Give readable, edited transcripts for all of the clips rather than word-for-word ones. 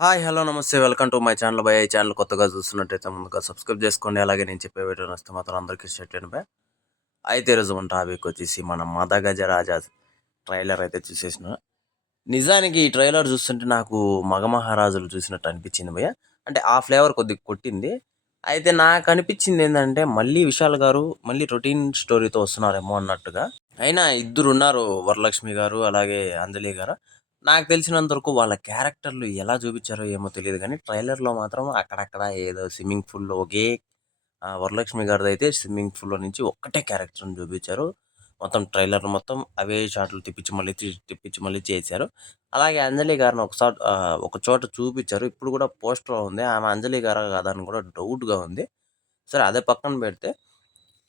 Hi! Hello! నమస్తే. Welcome to my channel భయ్యా. ఈ ఛానల్ కొత్తగా చూస్తున్నట్టయితే ముందుగా సబ్స్క్రైబ్ చేసుకోండి. అలాగే నేను చెప్పే వీడియో నచ్చితే మాత్రం అందరికీ షేర్ చేయండి భయ్యా. అయితే ఈరోజు మన టాపిక్ వచ్చేసి మన 'మదగజ రాజా' ట్రైలర్ అయితే చూసేసిన. నిజానికి ఈ ట్రైలర్ చూస్తుంటే నాకు 'మగమహారాజులు' చూసినట్టు అనిపించింది భయ్యా. అంటే ఆ ఫ్లేవర్ కొద్దిగా కొట్టింది. అయితే నాకు అనిపించింది ఏందంటే మళ్ళీ విశాల్ గారు మళ్ళీ రొటీన్ స్టోరీతో వస్తున్నారేమో అన్నట్టుగా. అయినా ఇద్దరున్నారు. వరలక్ష్మి గారు, అలాగే అంజలి గారు. నాకు తెలిసినంత వరకు వాళ్ళ క్యారెక్టర్‌లు ఎలా చూపించారో ఏమో తెలీదు గానీ, ట్రైలర్‌లో మాత్రం అక్కడక్కడ ఏదో స్విమ్మింగ్ పూల్‌లో ఒకే వరలక్ష్మి గారిదైతే స్విమ్మింగ్ పూల్‌లో నుంచి ఒక్కటే క్యారెక్టర్‌ని చూపించారు. మొత్తం ట్రైలర్ మొత్తం అవే షాట్లు తిప్పించి మళ్ళీ చేశారు. అలాగే అంజలి గారిని ఒక చోట చూపించారు. ఇప్పుడు కూడా పోస్టర్‌లో ఉంది. ఆమె అంజలి గారా కాదా అని కూడా డౌట్‌గా ఉంది. సరే అదే పక్కన పెడితే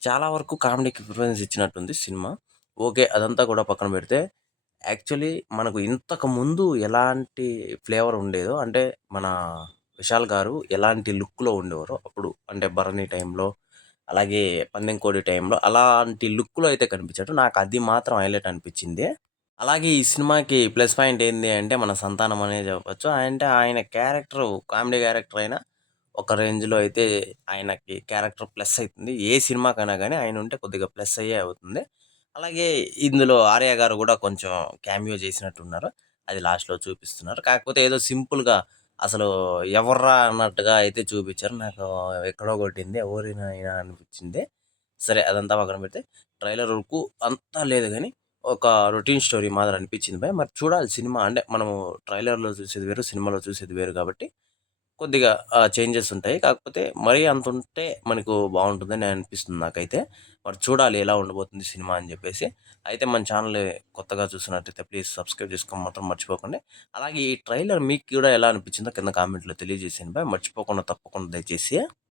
చాలా వరకు కామెడీకి ప్రిఫరెన్స్ ఇచ్చినట్టుంది సినిమా. ఓకే. అదంతా కూడా పక్కన పెడితే, యాక్చువల్లీ మనకు ఇంతకుముందు ఎలాంటి ఫ్లేవర్ ఉండేదో, అంటే మన విశాల్ గారు ఎలాంటి లుక్‌లో ఉండేవారో అప్పుడు, అంటే 'భరణి' టైంలో, అలాగే 'పందెంకోడి' టైంలో అలాంటి లుక్‌లో అయితే కనిపించాడు. నాకు అది మాత్రం హైలైట్ అనిపించింది. అలాగే ఈ సినిమాకి ప్లస్ పాయింట్ ఏంది అంటే మన 'సంతానం' అనే చెప్పొచ్చు. అంటే ఆయన క్యారెక్టర్ కామెడీ క్యారెక్టర్ అయినా ఒక రేంజ్‌లో అయితే ఆయనకి క్యారెక్టర్ ప్లస్ అయితుంది. ఏ సినిమాకైనా గాని ఆయనుంటే కొద్దిగా ప్లస్ అయ్యే అవుతుంది. అలాగే ఇందులో 'ఆర్య' గారు గూడా కొంచెం క్యామియో చేసినట్టున్నారు. అది లాస్ట్‌లో చూపిస్తున్నారు. కాకపోతే ఏదో సింపుల్‌గా అసలు ఎవర్రా అన్నట్టుగా అయితే చూపిచ్చారు. నాకు ఎక్కడో కొట్టింది. ఓరి నాయనా అనిపిచ్చింది. సరే అదంతా పక్కన పెడితే ట్రైలర్ వరకు అంతా లేదు గాని ఒక రొటీన్ స్టోరీ మాదిరి అనిపిచ్చింది భయ్. మరి చూడాలి సినిమా. అంటే మనము ట్రైలర్‌లో చూసేది వేరు, సినిమాలో చూసేది వేరు కాబట్టి కొద్దిగా చేంజెస్ ఉంటాయి. కాకపోతే మరీ అంతుంటే మనకు బావుంటుందని అనిపిస్తుంది నాకైతే. మరి చూడాలి ఎలా ఉండబోతుంది సినిమా అని జెప్పేసి. అయితే మన ఛానెల్ కొత్తగా చూస్తున్నట్టయితే ప్లీజ్ సబ్స్క్రైబ్ చేసుకోవడం మాత్రం మర్చిపోకండి. అలాగే ఈ ట్రైలర్ మీకు కూడా ఎలా అనిపించిందో కింద కామెంట్‌లో తెలియజేసేయండి. మర్చిపోకుండా తప్పకుండా దయచేసి.